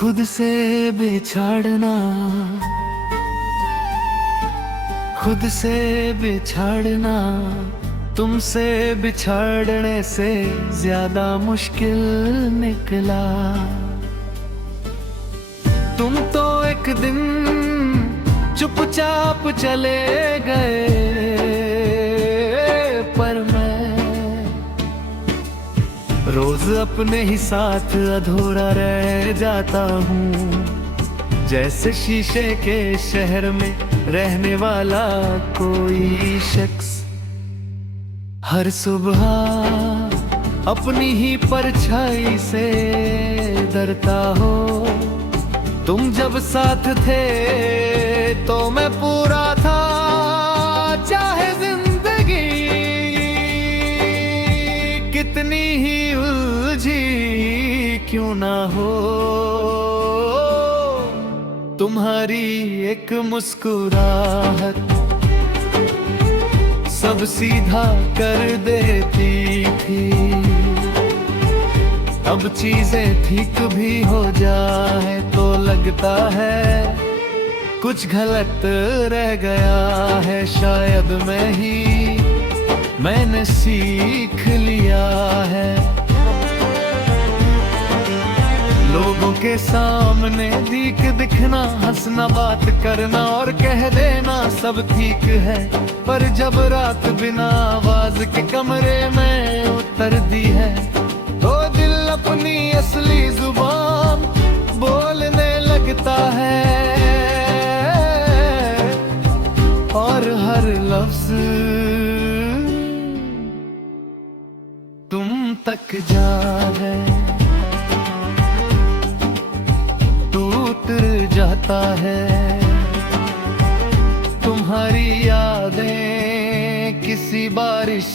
खुद से बिछड़ना, खुद से बिछड़ना तुमसे बिछड़ने से ज्यादा मुश्किल निकला। तुम तो एक दिन चुपचाप चले गए, पर मैं रोज अपने ही साथ अधूरा रह जाता हूँ, जैसे शीशे के शहर में रहने वाला कोई शख्स। हर सुबह अपनी ही परछाई से डरता हो। तुम जब साथ थे तो मैं पूरा था, चाहे जिंदगी कितनी ही उलझी क्यों ना हो। तुम्हारी एक मुस्कुराहट सब सीधा कर देती थी। अब चीजें ठीक भी हो जाए तो लगता है कुछ गलत रह गया है। शायद मैंने सीख लिया है लोगों के सामने दिखना, हंसना, बात करना और कह देना सब ठीक है। पर जब रात बिना आवाज के कमरे में उतरती है तो दिल अपनी असली जुबान बोलने लगता है, और हर लफ्ज तुम तक जाए टूट जाता है। तुम्हारी यादें किसी बारिश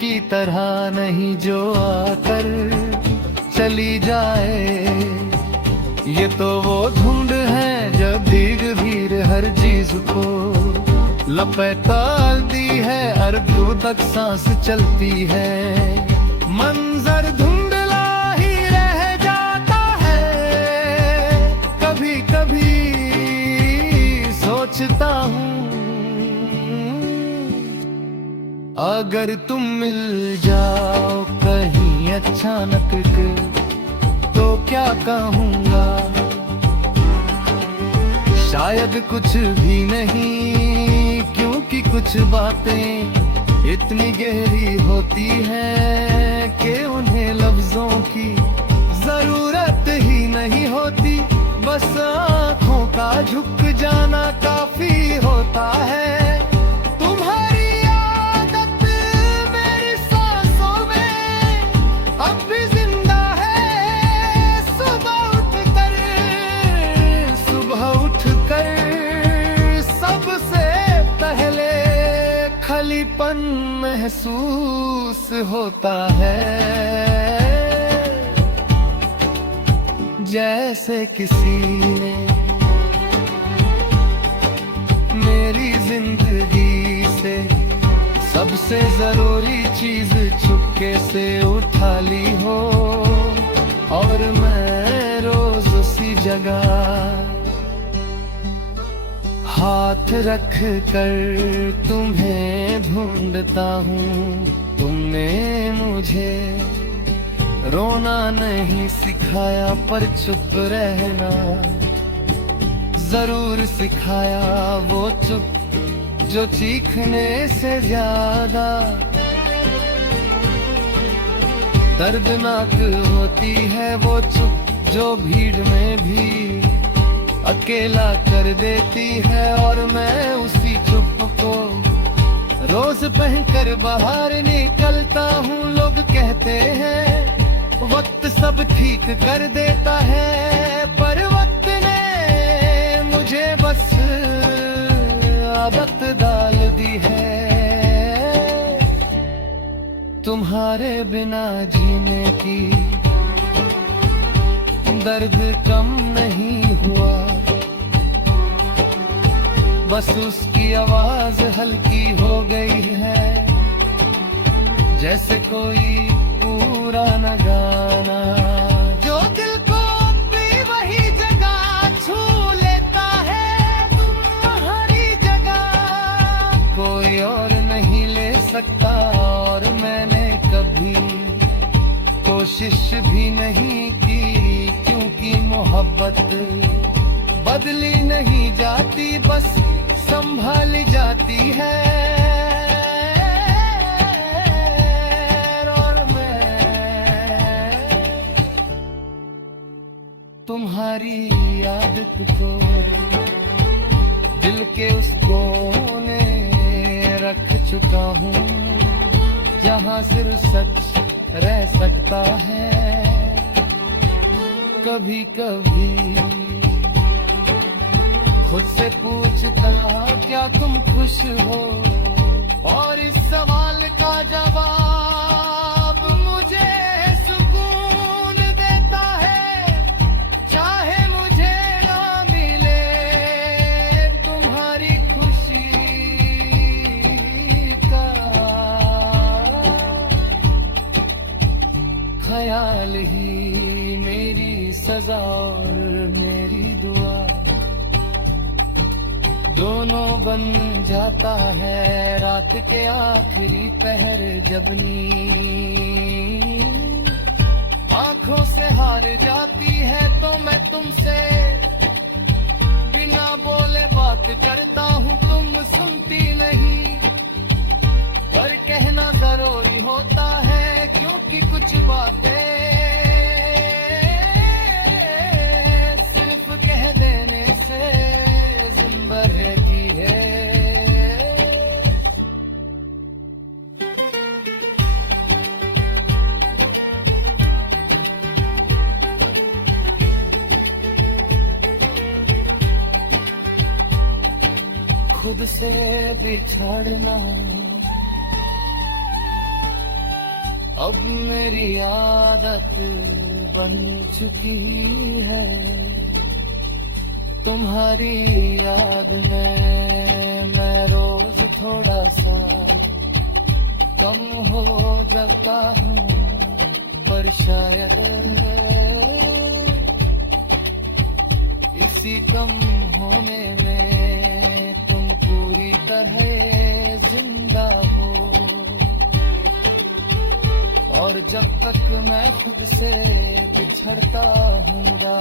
की तरह नहीं जो आकर चली जाए। ये तो वो धुंध है जब भीग भीड़ हर चीज को लपेटती है, अरबों तक सांस चलती है। मंजर धुंधला ही रह जाता है, कभी कभी सोचता हूँ अगर तुम मिल जाओ कहीं अचानक तो क्या कहूँगा। शायद कुछ भी नहीं, क्योंकि कुछ बातें इतनी गहरी होती हैं कि उन्हें लफ्जों की जरूरत ही नहीं होती। बस आँखों का झुक जाना काफी होता है। तुम्हारी आदत मेरी सांसों में अब भी जिंदा है। सुबह उठकर सबसे पहले खालीपन महसूस होता है, जैसे किसी ने मेरी जिंदगी से सबसे जरूरी चीज चुपके से उठा ली हो, और मैं रोज उसी जगह हाथ रख कर तुम्हें ढूंढता हूँ। तुमने मुझे रोना नहीं सिखाया, पर चुप रहना जरूर सिखाया। वो चुप जो चीखने से ज्यादा दर्दनाक होती है, वो चुप जो भीड़ में भी अकेला कर देती है। और मैं उसी चुप को रोज पहनकर बाहर निकलता हूँ। लोग कहते हैं वक्त सब ठीक कर देता है, पर वक्त ने मुझे बस आदत डाल दी है। तुम्हारे बिना जीने की दर्द कम नहीं हुआ, बस उसकी आवाज हल्की हो गई है, जैसे कोई पुराना गाना जो दिल को भी वही और मैंने कभी कोशिश भी नहीं की, क्योंकि मोहब्बत बदली नहीं जाती, बस संभाली जाती है। और मैं तुम्हारी आदत को दिल के उस कोने रख चुका हूँ, जहाँ सिर्फ सच रह सकता है। कभी कभी खुद से पूछता क्या तुम खुश हो, और इस सवाल का जवाब मुझे सुकून देता है। चाहे मुझे ना मिले तुम्हारी खुशी का ख्याल ही मेरी सजा और मेरी दुआ दोनों बन जाता है। रात के आखिरी पहर जब नींद आंखों से हार जाती है, तो मैं तुमसे बिना बोले बात करता हूँ, तुम सुनती नहीं, पर कहना जरूरी होता है, क्योंकि कुछ बातें सिर्फ कह देने से जिंदा रहती है। खुद से बिछड़ना अब मेरी आदत बन चुकी है। तुम्हारी याद में मैं रोज थोड़ा सा कम हो जाता हूँ, पर शायद इसी कम होने में तुम पूरी तरह जिंदा हो। और जब तक मैं खुद से बिछड़ता हूँगा,